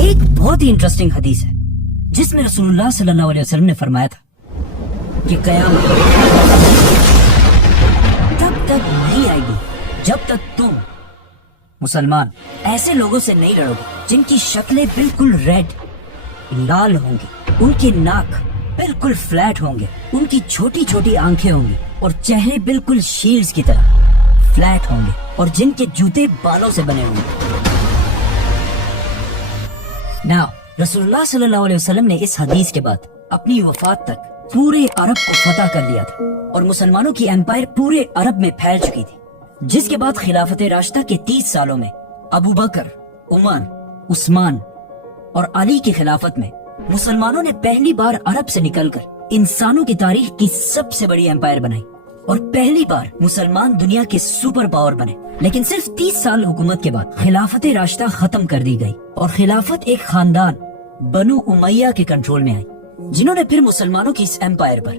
ایک بہت ہی انٹرسٹنگ حدیث ہے جس میں رسول صلی اللہ علیہ وسلم نے فرمایا تھا کہ قیامت تب تک نہیں آئے گی جب تک تم مسلمان ایسے لوگوں سے نہیں لڑو گے جن کی شکلیں بالکل ریڈ لال ہوں گی، ان کے ناک بالکل فلیٹ ہوں گے، ان کی چھوٹی چھوٹی آنکھیں ہوں گی اور چہرے بالکل شیلڈز کی طرح فلیٹ ہوں گے، اور جن کے جوتے بالوں سے بنے ہوں گے۔ ناؤ رسول اللہ صلی اللہ علیہ وسلم نے اس حدیث کے بعد اپنی وفات تک پورے عرب کو فتح کر لیا تھا اور مسلمانوں کی امپائر پورے عرب میں پھیل چکی تھی، جس کے بعد خلافت راشدہ کے 30 سالوں میں ابو بکر، عمر، عثمان اور علی کی خلافت میں مسلمانوں نے پہلی بار عرب سے نکل کر انسانوں کی تاریخ کی سب سے بڑی امپائر بنائی اور پہلی بار مسلمان دنیا کے سپر پاور بنے۔ لیکن صرف 30 سال حکومت کے بعد خلافت راشدہ ختم کر دی گئی اور خلافت ایک خاندان بنو امیہ کے کنٹرول میں آئی، جنہوں نے پھر مسلمانوں کی اس امپائر پر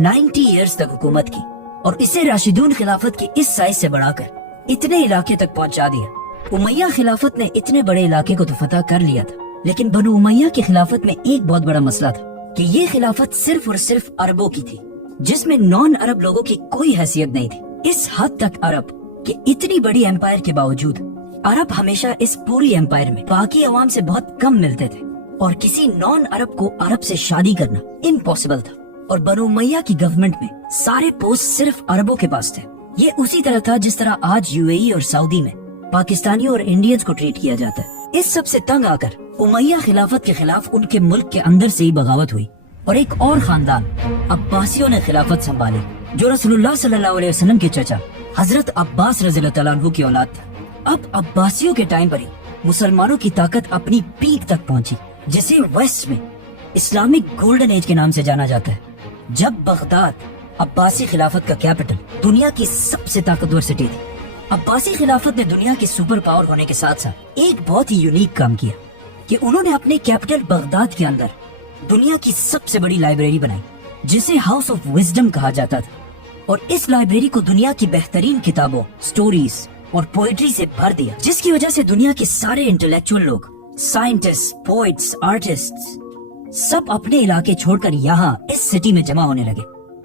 90 ایئرز تک حکومت کی اور اسے راشدون خلافت کی اس سائز سے بڑھا کر اتنے علاقے تک پہنچا دیا۔ امیہ خلافت نے اتنے بڑے علاقے کو تو فتح کر لیا تھا، لیکن بنو امیہ کی خلافت میں ایک بہت بڑا مسئلہ تھا کہ یہ خلافت صرف اور صرف عربوں کی تھی، جس میں نان عرب لوگوں کی کوئی حیثیت نہیں تھی۔ اس حد تک عرب کہ اتنی بڑی امپائر کے باوجود عرب ہمیشہ اس پوری امپائر میں باقی عوام سے بہت کم ملتے تھے اور کسی نان عرب کو عرب سے شادی کرنا امپاسبل تھا، اور بنو امیہ کی گورنمنٹ میں سارے پوسٹ صرف عربوں کے پاس تھے۔ یہ اسی طرح تھا جس طرح آج یو اے ای اور سعودی میں پاکستانیوں اور انڈینز کو ٹریٹ کیا جاتا ہے۔ اس سب سے تنگ آ کر امیہ خلافت کے خلاف ان کے ملک کے اندر سے ہی بغاوت ہوئی اور ایک اور خاندان عباسیوں نے خلافت سنبھالی، جو رسول اللہ صلی اللہ علیہ وسلم کے چچا حضرت عباس رضی اللہ تعالیٰ عنہ کی اولاد تھا۔ اب عباسیوں کے ٹائم پر ہی مسلمانوں کی طاقت اپنی پیک تک پہنچی، جسے ویسٹ میں اسلامک گولڈن ایج کے نام سے جانا جاتا ہے، جب بغداد عباسی خلافت کا کیپٹل دنیا کی سب سے طاقتور سٹی تھی۔ عباسی خلافت نے دنیا کی سپر پاور ہونے کے ساتھ ساتھ ایک بہت ہی یونیک کام کیا کہ انہوں نے اپنے کیپٹل بغداد کے اندر دنیا کی سب سے بڑی لائبریری بنائی، جسے ہاؤس آف وزڈم کہا جاتا تھا، اور اس لائبریری کو دنیا کی بہترین کتابوں، سٹوریز اور پوئٹری سے بھر دیا، جس کی وجہ سے دنیا کے سارے انٹلیکچوئل لوگ، سائنٹسٹ، پوئٹس، آرٹسٹ سب اپنے علاقے چھوڑ کر یہاں اس سٹی میں جمع ہونے لگے۔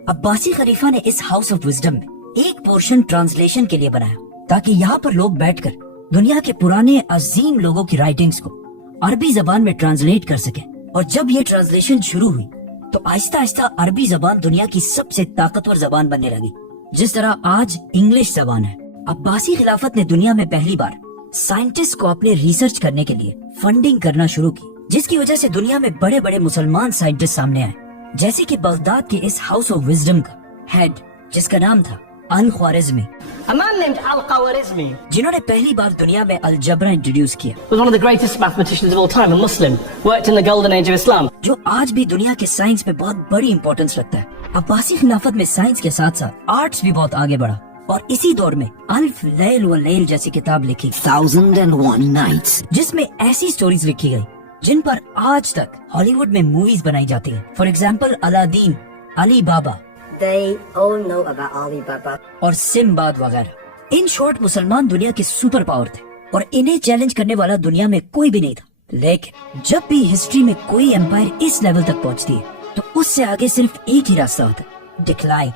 عباسی خلیفہ نے اس ہاؤس آف وزڈم میں ایک پورشن ٹرانسلیشن کے لیے بنایا تاکہ یہاں پر لوگ بیٹھ کر دنیا کے پرانے عظیم لوگوں کی رائٹنگز کو عربی زبان میں ٹرانسلیٹ کر سکیں، اور جب یہ ٹرانسلیشن شروع ہوئی تو آہستہ آہستہ عربی زبان دنیا کی سب سے طاقتور زبان بننے لگی، جس طرح آج انگلش زبان ہے۔ عباسی خلافت نے دنیا میں پہلی بار سائنٹسٹ کو اپنے ریسرچ کرنے کے لیے فنڈنگ کرنا شروع کی، جس کی وجہ سے دنیا میں بڑے بڑے مسلمان سائنٹسٹ سامنے آئے، جیسے کہ بغداد کے اس ہاؤس آف وزڈم کا ہیڈ جس کا نام تھا الخوارزمی، A man named Al-Khwarizmi جنہوں نے پہلی بار دنیا میں الجبرا انٹروڈیوس کیا، was one of the greatest mathematicians of all time, a Muslim, worked in the golden age of Islam. جو آج بھی دنیا کے سائنس میں بہت بڑی امپورٹنس رکھتا ہے۔ عباسی خلافت میں سائنس کے ساتھ ساتھ آرٹس بھی بہت آگے بڑھا، اور اسی دور میں الف لیل و لیل جیسی کتاب لکھی، 1001 Nights، جس میں ایسی سٹوریز لکھی گئی جن پر آج تک ہالی ووڈ میں موویز بنائی جاتی ہیں۔ فار ایگزامپل الادین، علی بابا، They all know about Alibaba. اور سمباد وغیرہ۔ ان شارٹ مسلمان دنیا کے سپر پاور تھے اور انہیں چیلنج کرنے والا دنیا میں کوئی بھی نہیں تھا، لیکن جب بھی ہسٹری میں کوئی امپائر اس لیول تک پہنچتی ہے تو اس سے آگے صرف ایک ہی راستہ ہوتا ہے، ڈکلائن۔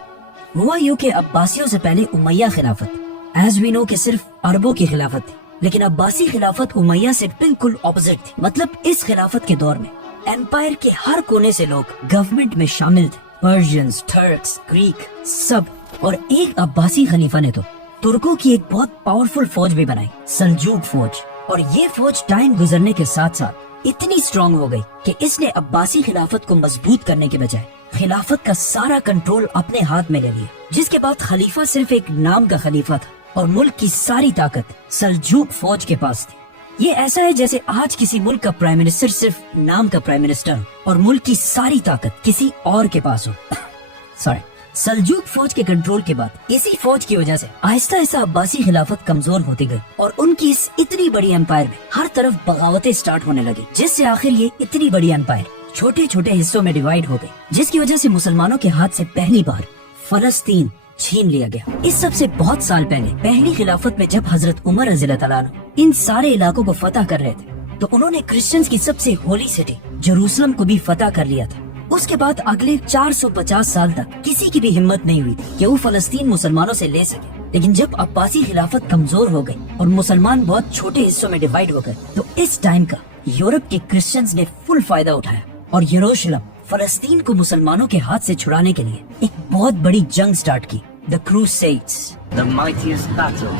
ہوا یوں کہ عباسیوں سے پہلے امیہ خلافت، ایز وی نو کہ صرف عربوں کی خلافت تھی، لیکن عباسی خلافت امیہ سے بالکل اپوزٹ تھی۔ مطلب اس خلافت کے دور میں امپائر کے ہر کونے سے لوگ گورنمنٹ میں شامل تھے، پرشینز، ٹرکس، گریک سب، اور ایک عباسی خلیفہ نے تو ترکوں کی ایک بہت پاورفل فوج بھی بنائی، سلجوق فوج، اور یہ فوج ٹائم گزرنے کے ساتھ ساتھ اتنی اسٹرانگ ہو گئی کہ اس نے عباسی خلافت کو مضبوط کرنے کے بجائے خلافت کا سارا کنٹرول اپنے ہاتھ میں لے لیا، جس کے بعد خلیفہ صرف ایک نام کا خلیفہ تھا اور ملک کی ساری طاقت سلجوق فوج کے پاس تھی۔ یہ ایسا ہے جیسے آج کسی ملک کا پرائم منسٹر صرف نام کا پرائم منسٹر ہو اور ملک کی ساری طاقت کسی اور کے پاس ہو۔ سلجوق فوج کے کنٹرول کے بعد اسی فوج کی وجہ سے آہستہ آہستہ عباسی خلافت کمزور ہوتی گئی اور ان کی اس اتنی بڑی امپائر میں ہر طرف بغاوتیں سٹارٹ ہونے لگی، جس سے آخر یہ اتنی بڑی امپائر چھوٹے چھوٹے حصوں میں ڈیوائیڈ ہو گئی، جس کی وجہ سے مسلمانوں کے ہاتھ سے پہلی بار فلسطین چھین لیا گیا۔ اس سب سے بہت سال پہلے پہلی خلافت میں جب حضرت عمر رضی اللہ تعالیٰ عنہ ان سارے علاقوں کو فتح کر رہے تھے तो उन्होंने क्रिश्चियंस की सबसे होली सिटी जेरूसलम को भी फतह कर लिया था। उसके बाद अगले 450 साल तक किसी की भी हिम्मत नहीं हुई थी कि वो फलस्तीन मुसलमानों से ले सके। लेकिन जब अब्बासी खिलाफत कमजोर हो गई और मुसलमान बहुत छोटे हिस्सों में डिवाइड हो गए, तो इस टाइम का यूरोप के क्रिश्चियंस ने फुल फायदा उठाया और यरूशलेम फलस्तीन को मुसलमानों के हाथ से छुड़ाने के लिए एक बहुत बड़ी जंग स्टार्ट की, the crusades, the mightiest battle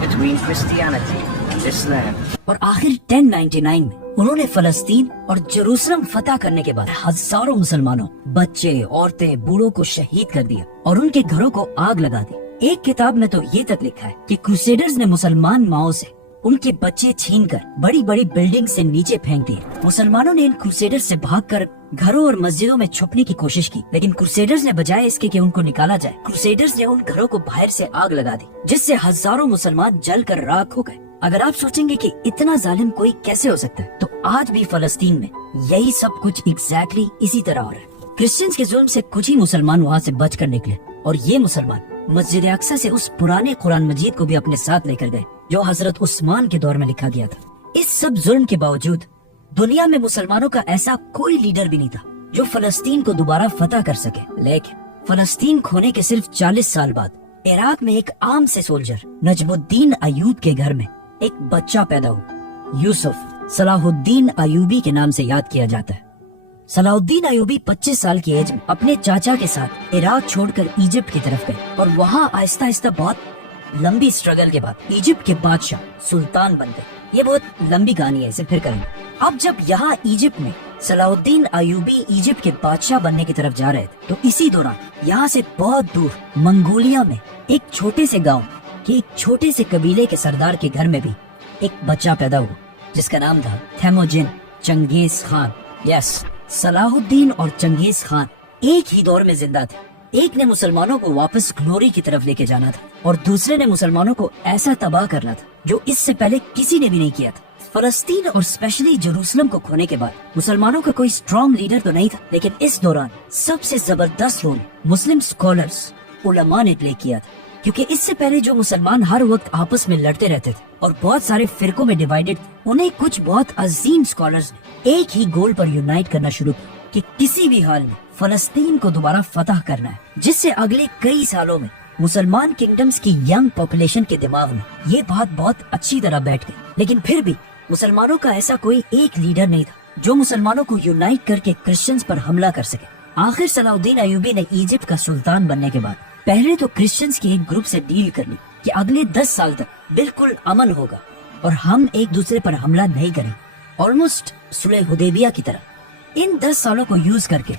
between Christianity and Islam. और आखिर 1099 में उन्होंने फलस्तीन और जेरूसलम फतह करने के बाद हजारों मुसलमानों, बच्चे, औरतें, बूढ़ों को शहीद कर दिया और उनके घरों को आग लगा दी। एक किताब में तो ये तक लिखा है कि क्रूसेडर्स ने मुसलमान माओ से उनके बच्चे छीनकर बड़ी बड़ी बिल्डिंग से नीचे फेंक दिए। मुसलमानों ने इन क्रूसेडर्स से भागकर घरों और मस्जिदों में छुपने की कोशिश की, लेकिन क्रूसेडर्स ने बजाय इसके कि उनको निकाला जाए, क्रूसेडर्स ने उन घरों को बाहर से आग लगा दी, जिससे हजारों मुसलमान जलकर राख हो गए। अगर आप सोचेंगे कि इतना जालिम कोई कैसे हो सकता है, तो आज भी फलस्तीन में यही सब कुछ एग्जैक्टली इसी तरह हो रहा है। क्रिश्चियंस के जुल्म से कुछ ही मुसलमान वहाँ से बच कर निकले और ये मुसलमान मस्जिद अक्सा से उस पुराने कुरान मजीद को भी अपने साथ लेकर गए जो हजरत उस्मान के दौर में लिखा गया था। इस सब जुल्म के बावजूद दुनिया में मुसलमानों का ऐसा कोई लीडर भी नहीं था जो फलस्तीन को दोबारा फतह कर सके। लेकिन फलस्तीन खोने के सिर्फ 40 साल बाद इराक में एक आम से सोल्जर नजमुद्दीन अयूब के घर में एक बच्चा पैदा हुआ। यूसुफ सलाहुद्दीन अयूबी के नाम से याद किया जाता है। सलाहुद्दीन अयूबी 25 साल की एज में अपने चाचा के साथ इराक छोड़कर इजिप्ट की तरफ गए और वहाँ आहिस्ता आहिस्ता बहुत लंबी स्ट्रगल के बाद इजिप्ट के बादशाह सुल्तान बन गए। ये बहुत लंबी कहानी है, इसे फिर करेंगे। अब जब यहाँ इजिप्ट में सलाहुद्दीन अयूबी इजिप्ट के बादशाह बनने की तरफ जा रहे थे, तो इसी दौरान यहाँ से बहुत दूर मंगोलिया में एक छोटे से गांव के एक छोटे से कबीले के सरदार के घर में भी एक बच्चा पैदा हुआ जिसका नाम था Temujin Genghis Khan. Yes, Salahuddin और चंगेज खान एक ही दौर में जिंदा थे। एक ने मुसलमानों को वापस ग्लोरी की तरफ लेके जाना था और दूसरे ने मुसलमानों को ऐसा तबाह करना था जो इससे पहले किसी ने भी नहीं किया था। फलस्तीन और स्पेशली जेरूसलम को खोने के बाद मुसलमानों का कोई स्ट्रॉन्ग लीडर तो नहीं था, लेकिन इस दौरान सबसे जबरदस्त रोल मुस्लिम स्कॉलर्स उलमा ने प्ले किया था, क्योंकि इससे पहले जो मुसलमान हर वक्त आपस में लड़ते रहते थे और बहुत सारे फिरकों में डिवाइडेड, उन्हें कुछ बहुत अजीम स्कॉलर्स ने एक ही गोल पर यूनाइट करना शुरू किया कि किसी भी हाल में फलस्तीन को दोबारा फतह करना है, जिससे अगले कई सालों में मुसलमान किंगडम्स की यंग पॉपुलेशन के दिमाग में ये बात बहुत अच्छी तरह बैठ गई। लेकिन फिर भी मुसलमानों का ऐसा कोई एक लीडर नहीं था जो मुसलमानों को यूनाइट करके क्रिश्चियंस पर हमला कर सके। आखिर सलाहुद्दीन अयूबी ने इजिप्ट का सुल्तान बनने के बाद पहले तो क्रिश्चियंस के एक ग्रुप से डील कर ली कि अगले 10 साल तक बिल्कुल अमन होगा और हम एक दूसरे पर हमला नहीं करेंगे, ऑलमोस्ट सुलह हुदैबिया की तरह। इन 10 सालों को यूज करके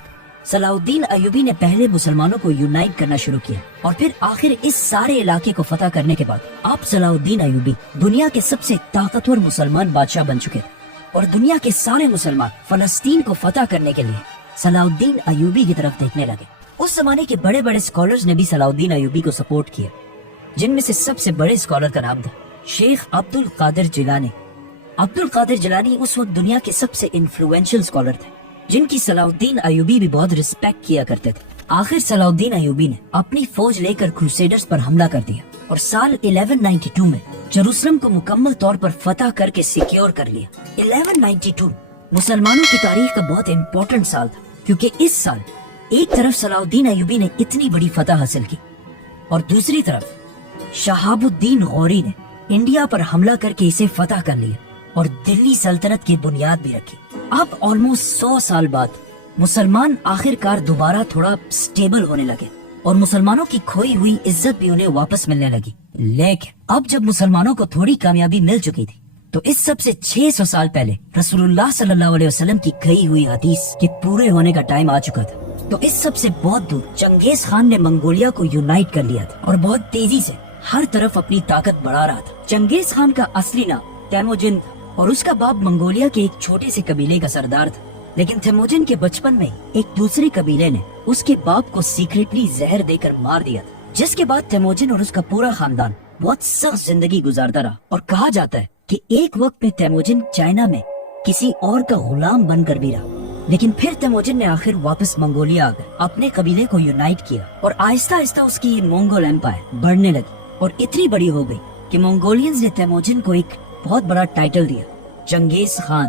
सलाहुद्दीन अयूबी ने पहले मुसलमानों को यूनाइट करना शुरू किया और फिर आखिर इस सारे इलाके को फतह करने के बाद अब सलाहुद्दीन अयूबी दुनिया के सबसे ताकतवर मुसलमान बादशाह बन चुके थे और दुनिया के सारे मुसलमान फलस्तीन को फतह करने के लिए सलाहुद्दीन अयूबी की तरफ देखने लगे। उस जमाने के बड़े बड़े स्कॉलर्स ने भी सलाहुद्दीन अयूबी को सपोर्ट किया, जिनमें से सबसे बड़े स्कॉलर का नाम था शेख अब्दुल कादिर जिलानी। अब्दुल कादिर जिलानी उस वक्त दुनिया के सबसे इन्फ्लुएंशियल स्कॉलर थे, जिनकी सलाहुद्दीन अयूबी भी बहुत रिस्पेक्ट किया करते थे। आखिर सलाहुद्दीन अयूबी ने अपनी फौज लेकर क्रूसेडर्स पर हमला कर दिया और साल 1192 में जेरूसलम को मुकम्मल तौर पर फतह करके सिक्योर कर लिया। 1192 मुसलमानों की तारीख का बहुत इम्पोर्टेंट साल था, क्योंकि इस साल एक तरफ सलाहुद्दीन अयूबी ने इतनी बड़ी फतह हासिल की और दूसरी तरफ शहाबुद्दीन गौरी ने इंडिया पर हमला करके इसे फतह कर लिया और दिल्ली सल्तनत की बुनियाद भी रखी। अब ऑलमोस्ट 100 साल बाद मुसलमान आखिरकार दोबारा थोड़ा स्टेबल होने लगे और मुसलमानों की खोई हुई इज्जत भी उन्हें वापस मिलने लगी। लेकिन अब जब मुसलमानों को थोड़ी कामयाबी मिल चुकी थी, तो इस सब से 600 साल पहले रसूलुल्लाह सल्लल्लाहु अलैहि वसल्लम की कही हुई हदीस के पूरे होने का टाइम आ चुका था। तो इस सब से बहुत दूर चंगेज खान ने मंगोलिया को यूनाइट कर लिया था और बहुत तेजी से हर तरफ अपनी ताकत बढ़ा रहा था। चंगेज खान का असली नाम तेमुजिन था और उसका बाप मंगोलिया के एक छोटे से कबीले का सरदार था। लेकिन तेमुजिन के बचपन में एक दूसरे कबीले ने उसके बाप को सीक्रेटली जहर देकर मार दिया था, जिसके बाद तेमुजिन और उसका पूरा खानदान बहुत सख्त जिंदगी गुजारता रहा। और कहा जाता है कि एक वक्त में तेमुजिन चाइना में किसी और का गुलाम बनकर भी रहा, लेकिन फिर तेमुजिन ने आखिर वापस मंगोलिया आ गए, अपने कबीले को यूनाइट किया और आहिस्ता आहिस्ता उसकी ये मंगोल एम्पायर बढ़ने लगी और इतनी बड़ी हो गई कि मंगोलियंस ने तेमुजिन को एक बहुत बड़ा टाइटल दिया चंगेज खान,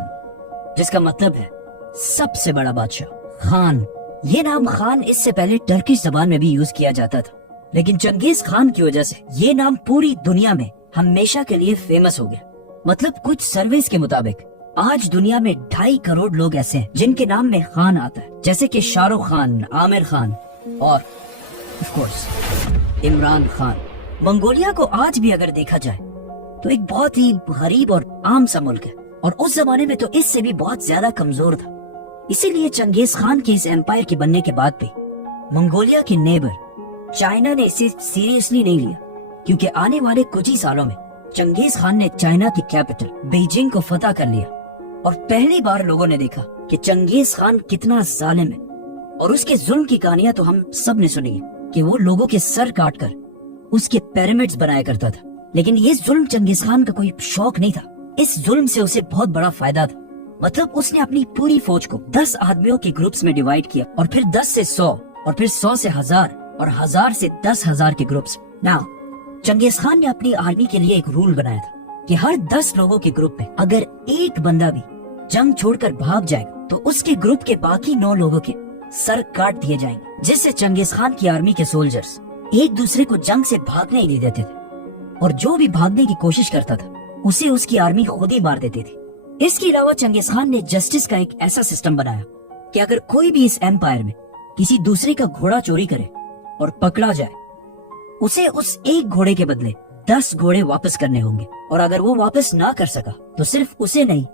जिसका मतलब है सबसे बड़ा बादशाह। खान, ये नाम खान इससे पहले टर्किश जबान में भी यूज किया जाता था, लेकिन चंगेज खान की वजह से ये नाम पूरी दुनिया में हमेशा के लिए फेमस हो गया। मतलब कुछ सर्वेस के मुताबिक आज दुनिया में 2.5 करोड़ लोग ऐसे हैं जिनके नाम में खान आता है, जैसे कि शाहरुख खान, आमिर खान और of course Imran Khan. Mongolia को आज भी अगर देखा जाए तो एक बहुत ही गरीब और आम सा मुल्क है, और उस जमाने में तो इससे भी बहुत ज्यादा कमजोर था। इसीलिए चंगेज खान के इस एम्पायर के बनने के बाद भी मंगोलिया के नेबर चाइना ने इसे सीरियसली नहीं लिया, क्योंकि आने वाले कुछ ही सालों में चंगेज खान ने चाइना की कैपिटल बीजिंग को फतह कर लिया, और पहली बार लोगों ने देखा कि चंगेज खान कितना जालिम है। और उसके जुल्म की कहानियां तो हम सब ने सुनी है कि वो लोगों के सर काट कर उसके पिरामिड्स बनाया करता था। लेकिन ये जुल्म चंगेज खान का कोई शौक नहीं था, इस जुल्म से उसे बहुत बड़ा फायदा था। मतलब उसने अपनी पूरी फौज को 10 आदमियों के ग्रुप्स में डिवाइड किया, और फिर 10 से 100, और फिर 100 से 1000, और 1000 से 10,000 के ग्रुप्स। नाउ चंगेज खान ने अपनी आर्मी के लिए एक रूल बनाया था कि हर 10 लोगों के ग्रुप में अगर एक बंदा भी जंग छोड़कर भाग जाएगा तो उसके ग्रुप के बाकी 9 लोगों के सर काट दिए जाएंगे, जिससे चंगेज खान की आर्मी के सोल्जर्स एक दूसरे को जंग से भागने ही नहीं देते थे, और जो भी भागने की कोशिश करता था उसे उसकी आर्मी खुद ही मार देती थी। इसके अलावा चंगेज खान ने जस्टिस का एक ऐसा सिस्टम बनाया कि अगर कोई भी इस एम्पायर में किसी दूसरे का घोड़ा चोरी करे और पकड़ा जाए, उसे उस एक घोड़े के बदले 10 घोड़े वापस करने होंगे, और अगर वो वापस ना कर सका तो सिर्फ उसे नहीं,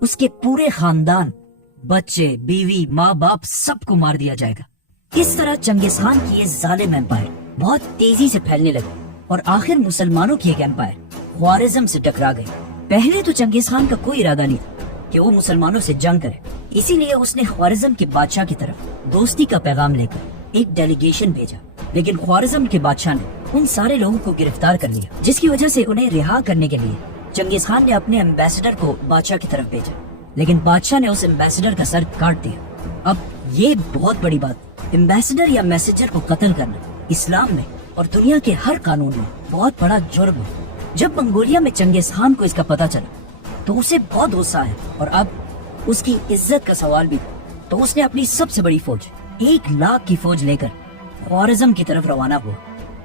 उसके पूरे खानदान, बच्चे, बीवी, माँ बाप सबको मार दिया जाएगा। इस तरह चंगेज खान की ये जालिम एम्पायर बहुत तेजी से फैलने लगी, और आखिर मुसलमानों की एक एम्पायर ख्वारिज्म से टकरा गई। पहले तो चंगेज खान का कोई इरादा नहीं था कि वो मुसलमानों से जंग करे, इसीलिए उसने ख्वारिज्म के बादशाह की तरफ दोस्ती का पैगाम लेकर एक डेलीगेशन भेजा। लेकिन ख्वारिज्म के बादशाह ने उन सारे लोगों को गिरफ्तार कर लिया, जिसकी वजह से उन्हें रिहा करने के लिए चंगेज खान ने अपने एम्बेसडर को बादशाह की तरफ भेजा, लेकिन बादशाह ने उस एम्बेसडर का सर काट दिया। अब ये बहुत बड़ी बात, एम्बेसडर या मैसेजर को कत्ल करना इस्लाम में और दुनिया के हर कानून में बहुत बड़ा जुर्म है। जब मंगोलिया में चंगेज खान को इसका पता चला तो उसे बहुत गुस्सा आया, और अब उसकी इज्जत का सवाल भी था। तो उसने अपनी सबसे बड़ी फौज 1 लाख की फौज लेकर ख्वारिज्म की तरफ रवाना हुआ,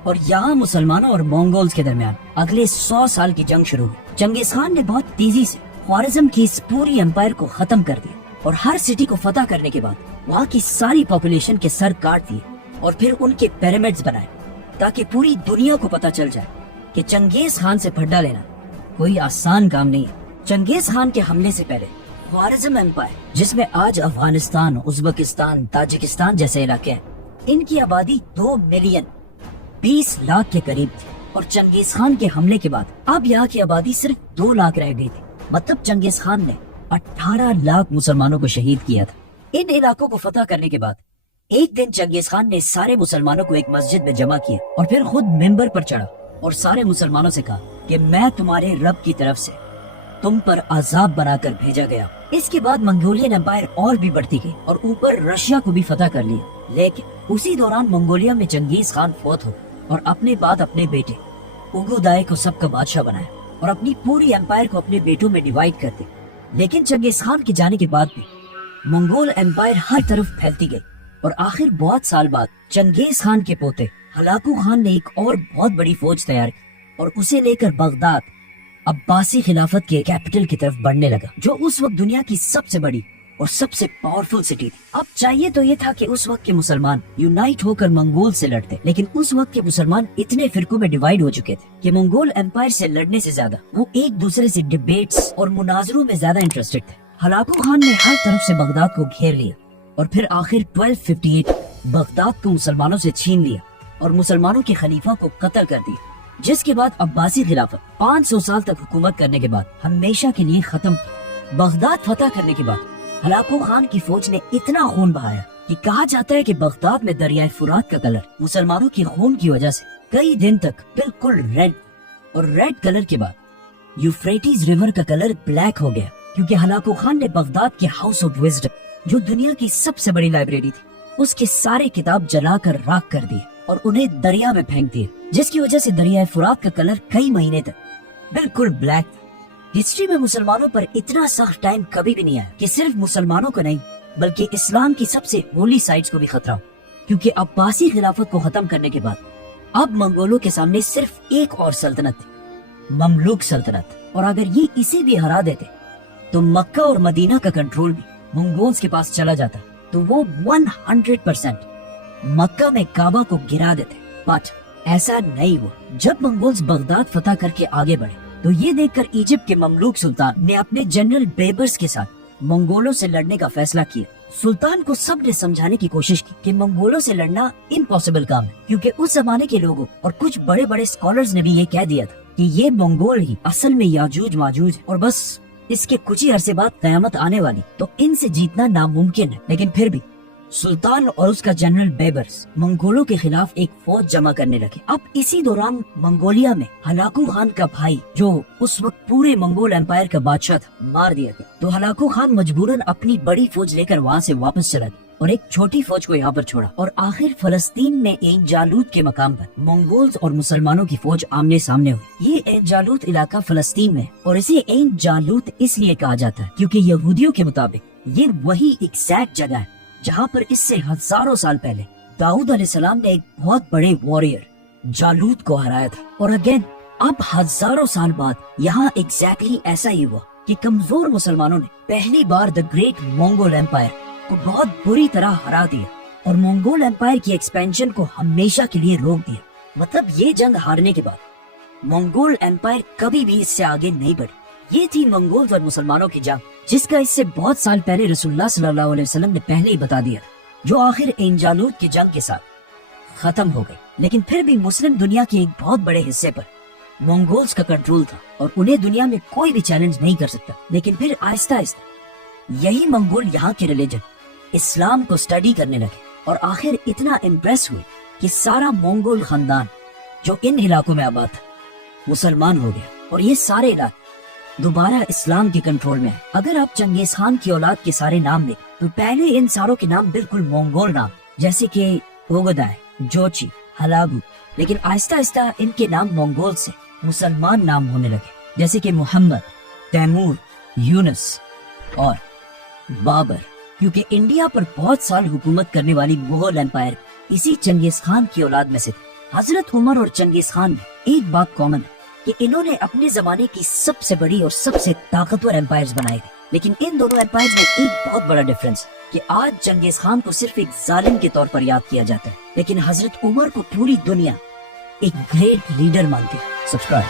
और यहाँ मुसलमानों और मंगोल्स के दरमियान अगले 100 साल की जंग शुरू हुई। चंगेज खान ने बहुत तेजी से ख्वारिज्म की इस पूरी एम्पायर को खत्म कर दिया, और हर सिटी को फतह करने के बाद वहाँ की सारी पॉपुलेशन के सर काट दिए, और फिर उनके पिरामिड्स बनाए, ताकि पूरी दुनिया को पता चल जाए कि चंगेज खान से फड्डा लेना कोई आसान काम नहीं है। चंगेज खान के हमले से पहले ख्वारिज्म एम्पायर, जिसमें आज अफगानिस्तान, उज्बेकिस्तान, ताजिकिस्तान जैसे इलाके हैं, इनकी आबादी 2 मिलियन 20 लाख के करीब थी, और चंगेज खान के हमले के बाद अब यहाँ की आबादी सिर्फ 2 लाख रह गई थी। मतलब चंगेज खान ने 18 लाख मुसलमानों को शहीद किया था। इन इलाकों को फतह करने के बाद एक दिन चंगेज खान ने सारे मुसलमानों को एक मस्जिद में जमा किया, और फिर खुद मिंबर पर चढ़ा और सारे मुसलमानों से कहा कि मैं तुम्हारे रब की तरफ से तुम पर अजाब बनाकर भेजा गया। इसके बाद मंगोलियन एम्पायर और भी बढ़ती गई, और ऊपर रशिया को भी फतह कर लिया। लेकिन उसी दौरान मंगोलिया में चंगेज खान फौत हो, और अपने बाद अपने बेटे उगुदाई को सबका बादशाह बनाया, और अपनी पूरी एम्पायर को अपने बेटों में डिवाइड कर दी। लेकिन चंगेज खान के जाने के बाद भी मंगोल एम्पायर हर तरफ फैलती गई, और आखिर बहुत साल बाद चंगेज खान के पोते हलाकू खान ने एक और बहुत बड़ी फौज तैयार की, और उसे लेकर बगदाद अब्बासी खिलाफत के कैपिटल की तरफ बढ़ने लगा, जो उस वक्त दुनिया की सबसे बड़ी और सबसे पावरफुल सिटी थी। अब चाहिए तो ये था कि उस वक्त के मुसलमान यूनाइट होकर मंगोल से लड़ते, लेकिन उस वक्त के मुसलमान इतने फिरकों में डिवाइड हो चुके थे कि मंगोल एम्पायर से लड़ने से ज्यादा वो एक दूसरे से डिबेट्स और मुनाजरों में ज्यादा इंटरेस्टेड थे। हलाकू खान ने हर तरफ से बगदाद को घेर लिया, और फिर आखिर 1258 बगदाद को मुसलमानों से छीन लिया और मुसलमानों के खलीफा को कत्ल कर दिया, जिसके बाद अब्बासी खिलाफत 500 साल तक हुकूमत करने के बाद हमेशा के लिए खत्म की। बगदाद फतह करने के बाद हलाकू खान की फौज ने इतना खून बहाया कि कहा जाता है कि बगदाद में दरियाए फुरात का कलर मुसलमानों के खून की वजह से कई दिन तक बिल्कुल रेड, और रेड कलर के बाद यूफ्रेटिस रिवर का कलर ब्लैक हो गया, क्योंकि हलाकू खान ने बगदाद के हाउस ऑफ विजडम, जो दुनिया की सबसे बड़ी लाइब्रेरी थी, उसके सारे किताब जलाकर राख कर दिए और उन्हें दरिया में फेंक दिए, जिसकी वजह से दरियाए फुरात का कलर कई महीने तक बिल्कुल ब्लैक था। हिस्ट्री में मुसलमानों पर इतना सख्त टाइम कभी भी नहीं आया कि सिर्फ मुसलमानों को नहीं बल्कि इस्लाम की सबसे होली साइट्स को भी खतरा हो, क्योंकि अब्बासी खिलाफत को खत्म करने के बाद अब मंगोलों के सामने सिर्फ एक और सल्तनत थी, ममलूक सल्तनत। और अगर ये इसे भी हरा देते तो मक्का और मदीना का कंट्रोल भी मंगोल्स के पास चला जाता, तो वो 100% मक्का में काबा को गिरा देते। बट ऐसा नहीं हुआ। जब मंगोल्स बगदाद फतह करके आगे बढ़े तो ये देखकर इजिप्ट के ममलूक सुल्तान ने अपने जनरल बेबर्स के साथ मंगोलों से लड़ने का फैसला किया। सुल्तान को सबने समझाने की कोशिश की कि मंगोलों से लड़ना इम्पॉसिबल काम है, क्योंकि उस जमाने के लोगों और कुछ बड़े बड़े स्कॉलर्स ने भी ये कह दिया था कि ये मंगोल ही असल में याजूज माजूज और बस इसके कुछ ही अरसे बाद कयामत आने वाली, तो इनसे जीतना नामुमकिन है। लेकिन फिर भी सुल्तान और उसका जनरल बेबर्स मंगोलों के खिलाफ एक फौज जमा करने लगे। अब इसी दौरान मंगोलिया में हलाकू खान का भाई, जो उस वक्त पूरे मंगोल एम्पायर का बादशाह था, मार दिया गया। तो हलाकू खान मजबूरन अपनी बड़ी फौज लेकर वहाँ से वापस चला गया और एक छोटी फौज को यहाँ पर छोड़ा। और आखिर फलस्तीन में एन जालूत के मकाम पर मंगोल्स और मुसलमानों की फौज आमने सामने हुई। ये एन जालूत इलाका फलस्तीन में, और इसे एन जालूत इसलिए कहा जाता है क्योंकि यहूदियों के मुताबिक ये वही एग्जैक्ट जगह है जहाँ पर इससे हजारों साल पहले दाऊद अलैहिस्सलाम ने एक बहुत बड़े वॉरियर जालूत को हराया था। और अगेन अब हजारों साल बाद यहाँ एग्जैक्टली ऐसा ही हुआ कि कमजोर मुसलमानों ने पहली बार द ग्रेट मंगोल एम्पायर को बहुत बुरी तरह हरा दिया और मंगोल एम्पायर की एक्सपेंशन को हमेशा के लिए रोक दिया। मतलब ये जंग हारने के बाद मंगोल एम्पायर कभी भी इससे आगे नहीं बढ़ी। ये थी मंगोल्स और मुसलमानों की जंग, जिसका इससे बहुत साल पहले रसूलुल्लाह सल्लल्लाहु अलैहि वसल्लम ने पहले ही बता दिया, जो आखिर एन जालूत की जंग के साथ खत्म हो गई। लेकिन फिर भी मुस्लिम दुनिया के एक बहुत बड़े हिस्से पर मंगोल्स का कंट्रोल था और उन्हें दुनिया में कोई भी चैलेंज नहीं कर सकता। लेकिन फिर आहिस्ता आहिस्ता यही मंगोल यहाँ के रिलीजन इस्लाम को स्टडी करने लगे और आखिर इतना इम्प्रेस हुए कि सारा मंगोल खानदान जो इन इलाकों में आबाद था मुसलमान हो गया और ये सारे इलाके दोबारा इस्लाम के कंट्रोल में है। अगर आप चंगेज खान की औलाद के सारे नाम दें तो पहले इन सारों के नाम बिल्कुल मंगोल नाम, जैसे कि ओगदाय, जोची, हलागू। लेकिन आहिस्ता आहिस्ता इनके नाम मंगोल से मुसलमान नाम होने लगे, जैसे कि मोहम्मद, तैमूर, यूनुस और बाबर। क्योंकि इंडिया पर बहुत साल हुकूमत करने वाली मुगल एम्पायर इसी चंगेज खान की औलाद में से थी। हजरत उमर और चंगेज खान में एक बात कॉमन है कि इन्होंने अपने जमाने की सबसे बड़ी और सबसे ताकतवर एम्पायर्स बनाए थे। लेकिन इन दोनों एम्पायर्स में एक बहुत बड़ा डिफरेंस कि आज चंगेज खान को सिर्फ एक जालिम के तौर पर याद किया जाता है, लेकिन हजरत उमर को पूरी दुनिया एक ग्रेट लीडर मानती है। सब्सक्राइब।